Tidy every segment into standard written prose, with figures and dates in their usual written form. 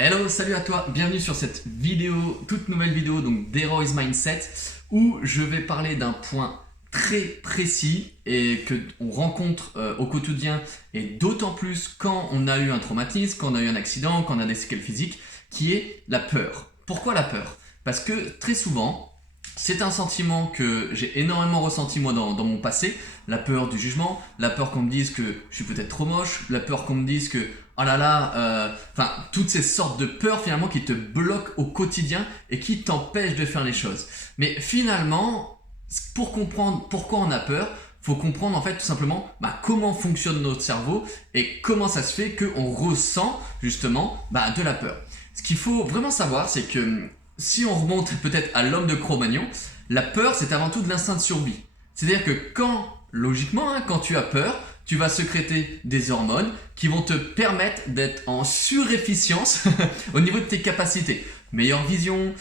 Hello, salut à toi, bienvenue sur cette vidéo, toute nouvelle vidéo donc d'Heroes Mindset où je vais parler d'un point très précis et que on rencontre au quotidien et d'autant plus quand on a eu un traumatisme, quand on a eu un accident, quand on a des séquelles physiques, qui est la peur. Pourquoi la peur? Parce que très souvent, c'est un sentiment que j'ai énormément ressenti moi dans mon passé, la peur du jugement, la peur qu'on me dise que je suis peut-être trop moche, la peur qu'on me dise que oh là là, enfin toutes ces sortes de peurs finalement qui te bloquent au quotidien et qui t'empêchent de faire les choses. Mais finalement, pour comprendre pourquoi on a peur, faut comprendre en fait tout simplement comment fonctionne notre cerveau et comment ça se fait qu'on ressent justement de la peur. Ce qu'il faut vraiment savoir, c'est que si on remonte peut-être à l'homme de Cro-Magnon, la peur c'est avant tout de l'instinct de survie. C'est-à-dire que logiquement, quand tu as peur, tu vas sécréter des hormones qui vont te permettre d'être en surefficience au niveau de tes capacités. Meilleure vision,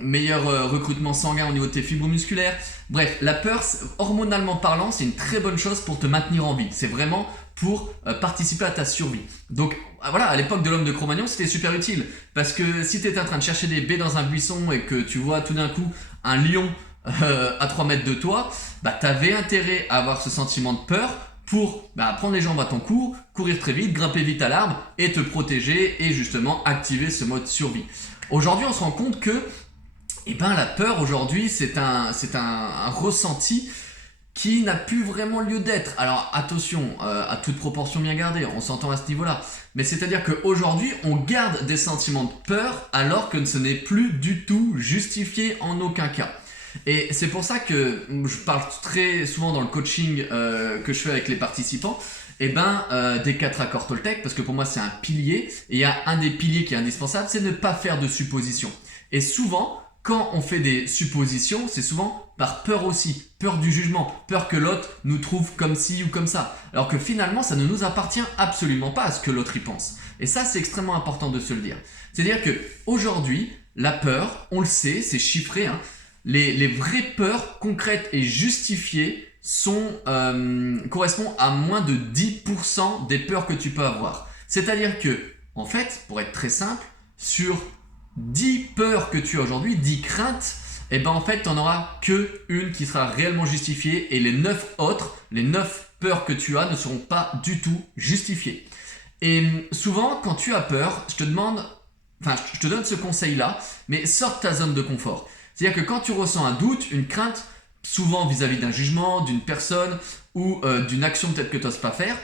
meilleur recrutement sanguin au niveau de tes fibres musculaires. Bref, la peur, hormonalement parlant, c'est une très bonne chose pour te maintenir en vie. C'est vraiment pour participer à ta survie. Donc voilà, à l'époque de l'homme de Cro-Magnon, c'était super utile. Parce que si tu étais en train de chercher des baies dans un buisson et que tu vois tout d'un coup un lion à 3 mètres de toi, tu avais intérêt à avoir ce sentiment de peur pour prendre les jambes à ton cou, courir très vite, grimper vite à l'arbre et te protéger et justement activer ce mode survie. Aujourd'hui, on se rend compte que la peur aujourd'hui, c'est un ressenti qui n'a plus vraiment lieu d'être. Alors attention, à toute proportion bien gardée, on s'entend à ce niveau-là. Mais c'est-à-dire qu'aujourd'hui, on garde des sentiments de peur alors que ce n'est plus du tout justifié en aucun cas. Et c'est pour ça que je parle très souvent dans le coaching que je fais avec les participants des 4 accords Toltec, parce que pour moi c'est un pilier, et il y a un des piliers qui est indispensable, c'est ne pas faire de suppositions. Et souvent, quand on fait des suppositions, c'est souvent par peur aussi, peur du jugement, peur que l'autre nous trouve comme ci ou comme ça, alors que finalement ça ne nous appartient absolument pas à ce que l'autre y pense. Et ça c'est extrêmement important de se le dire. C'est-à-dire que aujourd'hui, la peur, on le sait, c'est chiffré, les vraies peurs concrètes et justifiées correspondent à moins de 10% des peurs que tu peux avoir. C'est-à-dire que, en fait, pour être très simple, sur 10 peurs que tu as aujourd'hui, 10 craintes, en fait, tu n'en auras qu'une qui sera réellement justifiée et les 9 autres, les 9 peurs que tu as ne seront pas du tout justifiées. Et souvent, quand tu as peur, je te donne ce conseil-là, mais sors de ta zone de confort. C'est-à-dire que quand tu ressens un doute, une crainte, souvent vis-à-vis d'un jugement, d'une personne ou d'une action peut-être que tu n'oses pas faire,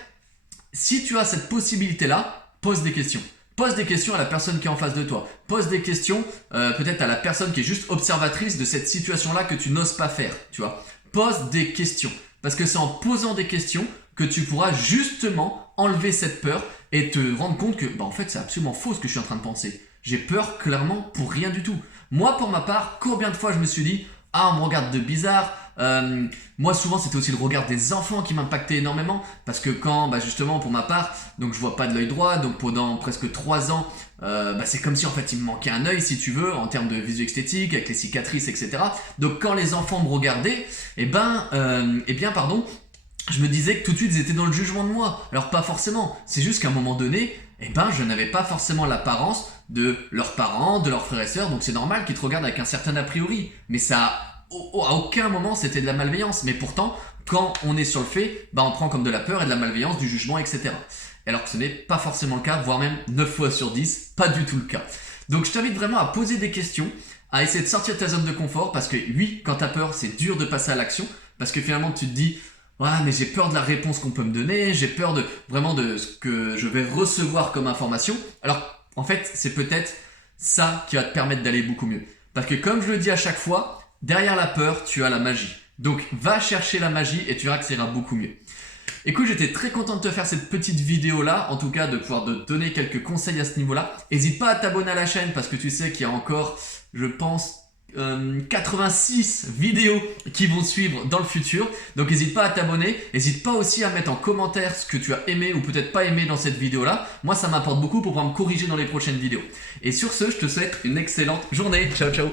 si tu as cette possibilité-là, pose des questions. Pose des questions à la personne qui est en face de toi. Pose des questions peut-être à la personne qui est juste observatrice de cette situation-là que tu n'oses pas faire. Tu vois. Pose des questions. Parce que c'est en posant des questions que tu pourras justement enlever cette peur et te rendre compte que en fait c'est absolument faux ce que je suis en train de penser. J'ai peur clairement pour rien du tout. Moi pour ma part, combien de fois je me suis dit on me regarde de bizarre. Moi souvent c'était aussi le regard des enfants qui m'impactait énormément parce que quand justement pour ma part, donc je vois pas de l'œil droit, donc pendant presque 3 ans c'est comme si en fait il me manquait un œil si tu veux en termes de visu esthétique avec les cicatrices etc. Donc quand les enfants me regardaient je me disais que tout de suite ils étaient dans le jugement de moi. Alors pas forcément, c'est juste qu'à un moment donné je n'avais pas forcément l'apparence de leurs parents, de leurs frères et sœurs, donc c'est normal qu'ils te regardent avec un certain a priori. Mais ça, à aucun moment c'était de la malveillance. Mais pourtant, quand on est sur le fait, on prend comme de la peur et de la malveillance, du jugement, etc. Alors que ce n'est pas forcément le cas, voire même 9 fois sur 10, pas du tout le cas. Donc je t'invite vraiment à poser des questions, à essayer de sortir de ta zone de confort, parce que oui, quand tu as peur, c'est dur de passer à l'action, parce que finalement tu te dis ouais, mais j'ai peur de la réponse qu'on peut me donner, j'ai peur de ce que je vais recevoir comme information. Alors, en fait, c'est peut-être ça qui va te permettre d'aller beaucoup mieux. Parce que comme je le dis à chaque fois, derrière la peur, tu as la magie. Donc, va chercher la magie et tu verras que ça ira beaucoup mieux. Écoute, j'étais très content de te faire cette petite vidéo-là, en tout cas de pouvoir te donner quelques conseils à ce niveau-là. N'hésite pas à t'abonner à la chaîne parce que tu sais qu'il y a encore, je pense, 86 vidéos qui vont suivre dans le futur. Donc n'hésite pas à t'abonner, n'hésite pas aussi à mettre en commentaire ce que tu as aimé ou peut-être pas aimé dans cette vidéo là. Moi ça m'apporte beaucoup pour pouvoir me corriger dans les prochaines vidéos. Et sur ce, je te souhaite une excellente journée. Ciao ciao.